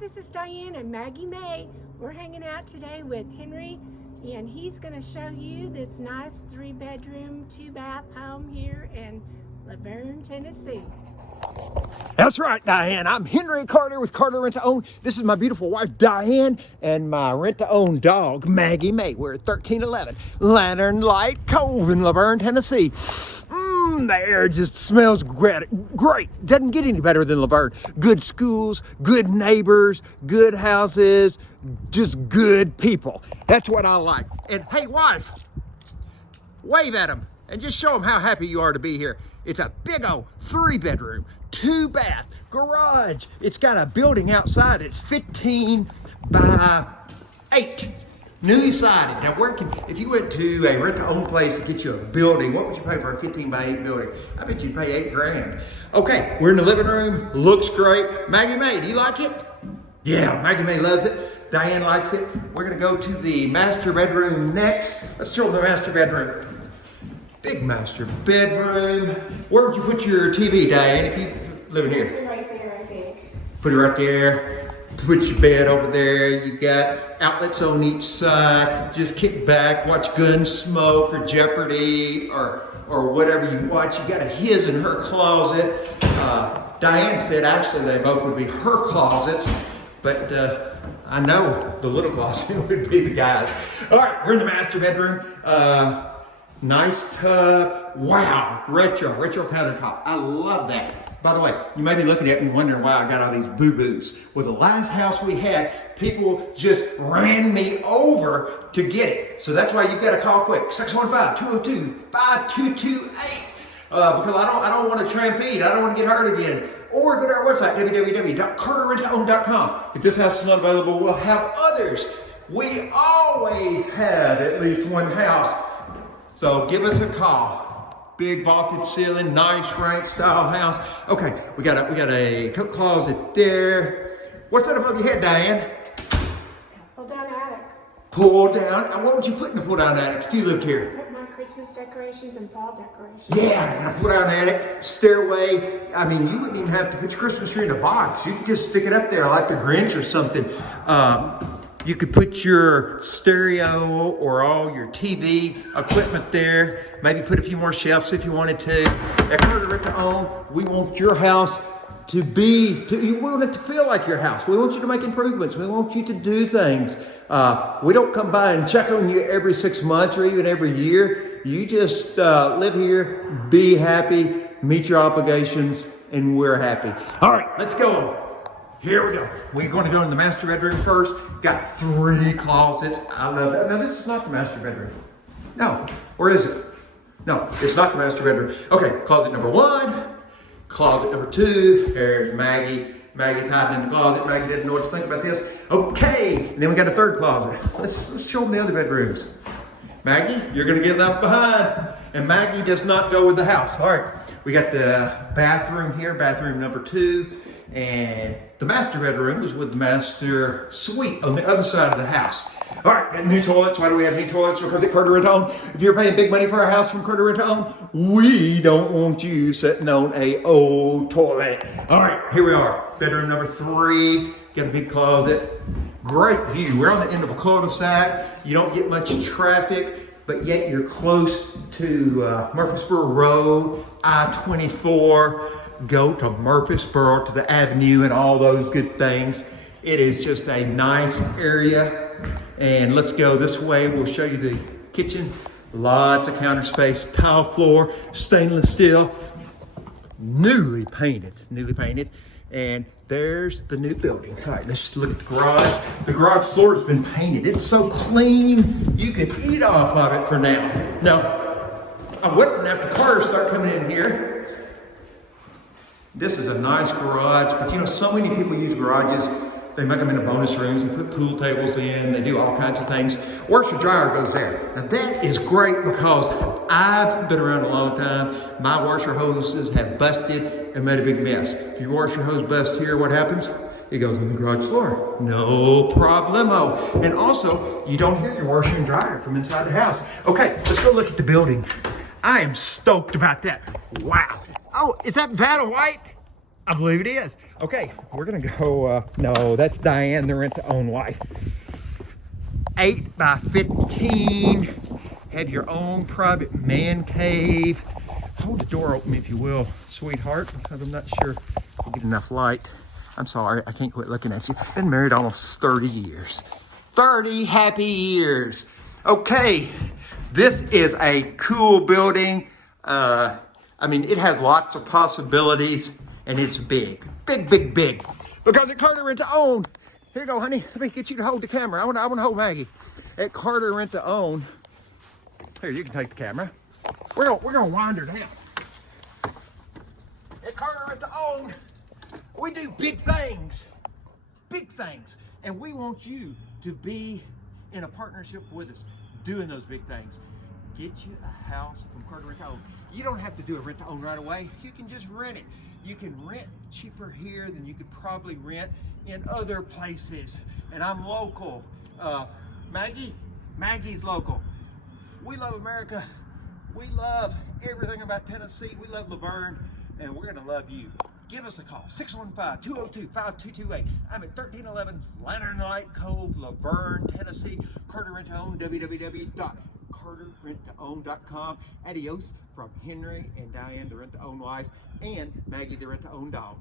this is Diane and Maggie May. We're hanging out today with Henry, and he's going to show you this nice 3-bedroom, 2-bath home here in Laverne, Tennessee. That's right, Diane. I'm Henry Carter with CarterRentToOwn. This is my beautiful wife, Diane, and my rent-to-own dog, Maggie May. We're at 1311 Lantern Light Cove in Laverne, Tennessee. The air just smells great. Doesn't get any better than Laverne. Good schools, good neighbors, good houses, just good people. That's what I like. And hey, wife, wave at them and just show them how happy you are to be here. It's a big old 3-bedroom, 2-bath garage. It's got a building outside. It's 15 by 8. Newly sided. Now, if you went to a rent-to-own place to get you a building, what would you pay for a 15 by 8 building? I bet you'd pay $8 grand. Okay, we're in the living room. Looks great. Maggie May, do you like it? Yeah, Maggie May loves it. Diane likes it. We're gonna go to the master bedroom next. Let's show them the master bedroom. Big master bedroom. Where would you put your TV, Diane, if you live in here? Right there, I think. Put it right there. Put your bed over there. You've got outlets on each side. Just kick back, watch Gunsmoke or Jeopardy or whatever you watch. You got a his and her closet. Diane said actually they both would be her closets, but I know the little closet would be the guys. All right, we're in the master bedroom. Nice tub. Wow, retro countertop. I love that. By the way, you may be looking at me wondering why I got all these boo-boos. Well, the last house we had, people just ran me over to get it. So that's why you've got to call quick. 615-202-5228. Because I don't want to trampede. I don't want to get hurt again. Or go to our website, www.CarterRentToOwn.com. If this house is not available, we'll have others. We always have at least one house. So give us a call. Big vaulted ceiling, nice ranch style house. Okay, we got a coat closet there. What's that above your head, Diane? Pull down attic. Pull down. And what would you put in the pull down attic if you lived here? Put my Christmas decorations and fall decorations. Yeah, pull down attic, stairway. I mean, you wouldn't even have to put your Christmas tree in a box. You could just stick it up there like the Grinch or something. You could put your stereo or all your TV equipment there. Maybe put a few more shelves if you wanted to. At CarterRentToOwn, we want your house we want it to feel like your house. We want you to make improvements. We want you to do things. We don't come by and check on you every 6 months or even every year. You just live here, be happy, meet your obligations, and we're happy. All right, let's go. Here we go. We're going to go in the master bedroom first. Got 3 closets. I love that. Now, this is not the master bedroom. No. Or is it? No, it's not the master bedroom. Okay, closet number 1. Closet number 2. There's Maggie. Maggie's hiding in the closet. Maggie doesn't know what to think about this. Okay, and then we got a 3rd closet. Let's show them the other bedrooms. Maggie, you're going to get left behind. And Maggie does not go with the house. All right, we got the bathroom here, bathroom number 2. And the master bedroom is with the master suite on the other side of the house. All right, got new toilets. Why do we have new toilets? Because at CarterRentToOwn, if you're paying big money for a house from CarterRentToOwn, we don't want you sitting on a old toilet. All right, here we are. Bedroom number 3. Got a big closet. Great view. We're on the end of a cul-de-sac. You don't get much traffic, but yet you're close to Murfreesboro Road, I-24. Go to Murfreesboro, to the avenue and all those good things. It is just a nice area. And let's go this way. We'll show you the kitchen. Lots of counter space, tile floor, stainless steel, newly painted. And there's the new building. All right, let's look at the garage. The garage floor has been painted. It's so clean, you can eat off of it for now. Now, I wouldn't have to cars start coming in here. This is a nice garage, but you know, so many people use garages. They make them into bonus rooms, they put pool tables in, they do all kinds of things. Washer dryer goes there. Now that is great because I've been around a long time. My washer hoses have busted and made a big mess. If your washer hose busts here, what happens? It goes on the garage floor. No problemo. And also, you don't hear your washer and dryer from inside the house. Okay, let's go look at the building. I am stoked about that. Wow. Oh, is that Vanna White? I believe it is. Okay, we're gonna go, no, that's Diane, the rent-to-own wife. 8 by 15. Have your own private man cave. Hold the door open if you will, sweetheart, because I'm not sure we'll get enough light. I'm sorry, I can't quit looking at you. Been married almost 30 years. 30 happy years. Okay, this is a cool building. I mean, it has lots of possibilities, and it's big. Big, big, big. Because at Carter Rent-to-Own, here you go, honey. Let me get you to hold the camera. I want to hold Maggie. At Carter Rent-to-Own, here, you can take the camera. We're gonna wind her down. At Carter Rent-to-Own, we do big things. Big things. And we want you to be in a partnership with us doing those big things. Get you a house from Carter Rent-to-Own. You don't have to do a rent-to-own right away. You can just rent it. You can rent cheaper here than you could probably rent in other places. And I'm local. Maggie's local. We love America. We love everything about Tennessee. We love Laverne, and we're gonna love you. Give us a call, 615-202-5228. I'm at 1311 Lantern Light Cove, Laverne, Tennessee. Carter Rent-to-Own, www.carterrentown.com. Adios from Henry and Diane, the rent-to-own wife, and Maggie, the rent-to-own dog.